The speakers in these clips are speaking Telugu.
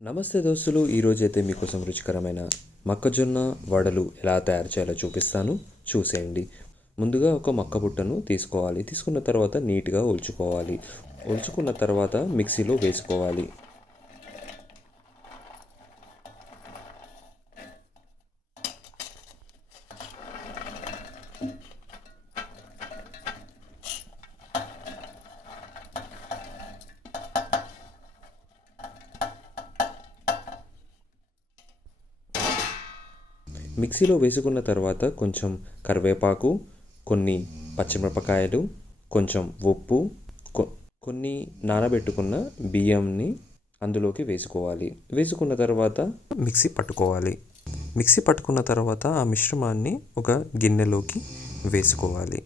నమస్తే దోస్తులు, ఈరోజైతే మీకోసం రుచికరమైన మొక్కజొన్న వడలు ఎలా తయారు చేయాలో చూపిస్తాను, చూసేయండి. ముందుగా ఒక మొక్క బుట్టను తీసుకోవాలి. తీసుకున్న తర్వాత నీట్గా ఒలుచుకోవాలి. ఒలుచుకున్న తర్వాత మిక్సీలో వేసుకోవాలి. మిక్సీలో వేసుకున్న తర్వాత కొంచెం కరివేపాకు, కొన్ని పచ్చిమిరపకాయలు, కొంచెం ఉప్పు, కొన్ని నానబెట్టుకున్న బియ్యంని అందులోకి వేసుకోవాలి. వేసుకున్న తర్వాత మిక్సీ పట్టుకోవాలి. మిక్సీ పట్టుకున్న తర్వాత ఆ మిశ్రమాన్ని ఒక గిన్నెలోకి వేసుకోవాలి.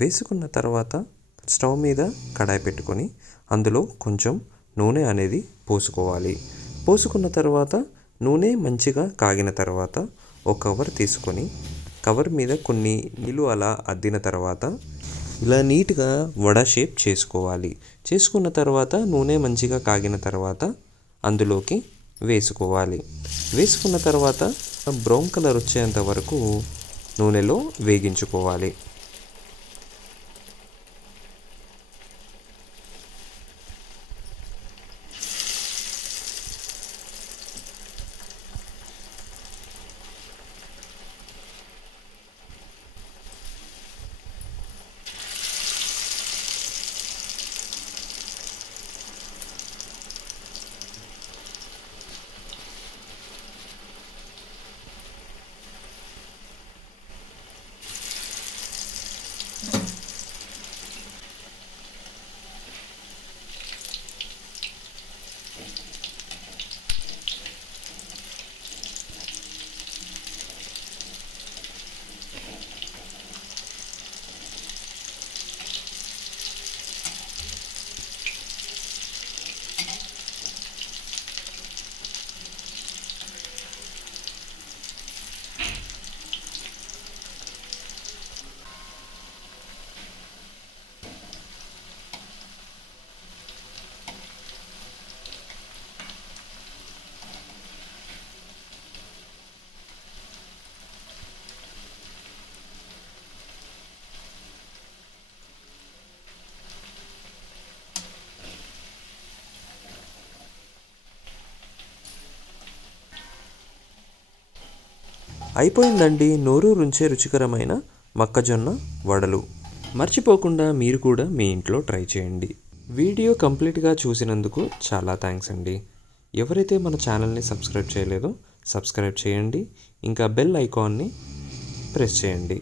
వేసుకున్న తర్వాత స్టవ్ మీద కడాయి పెట్టుకొని అందులో కొంచెం నూనె అనేది పోసుకోవాలి. పోసుకున్న తర్వాత నూనె మంచిగా కాగిన తర్వాత ఒక కవర్ తీసుకొని కవర్ మీద కొన్ని నీళ్ళు అలా అద్దిన తర్వాత ఇలా నీట్గా వడ షేప్ చేసుకోవాలి. చేసుకున్న తర్వాత నూనె మంచిగా కాగిన తర్వాత అందులోకి వేసుకోవాలి. వేసుకున్న తర్వాత బ్రౌన్ కలర్ వచ్చేంత వరకు నూనెలో వేగించుకోవాలి. అయిపోయిందండి నోరూరించే రుచికరమైన మొక్కజొన్న వడలు. మర్చిపోకుండా మీరు కూడా మీ ఇంట్లో ట్రై చేయండి. వీడియో కంప్లీట్గా చూసినందుకు చాలా థ్యాంక్స్ అండి. ఎవరైతే మన ఛానల్ని సబ్స్క్రైబ్ చేయలేదో సబ్స్క్రైబ్ చేయండి. ఇంకా బెల్ ఐకాన్ని ప్రెస్ చేయండి.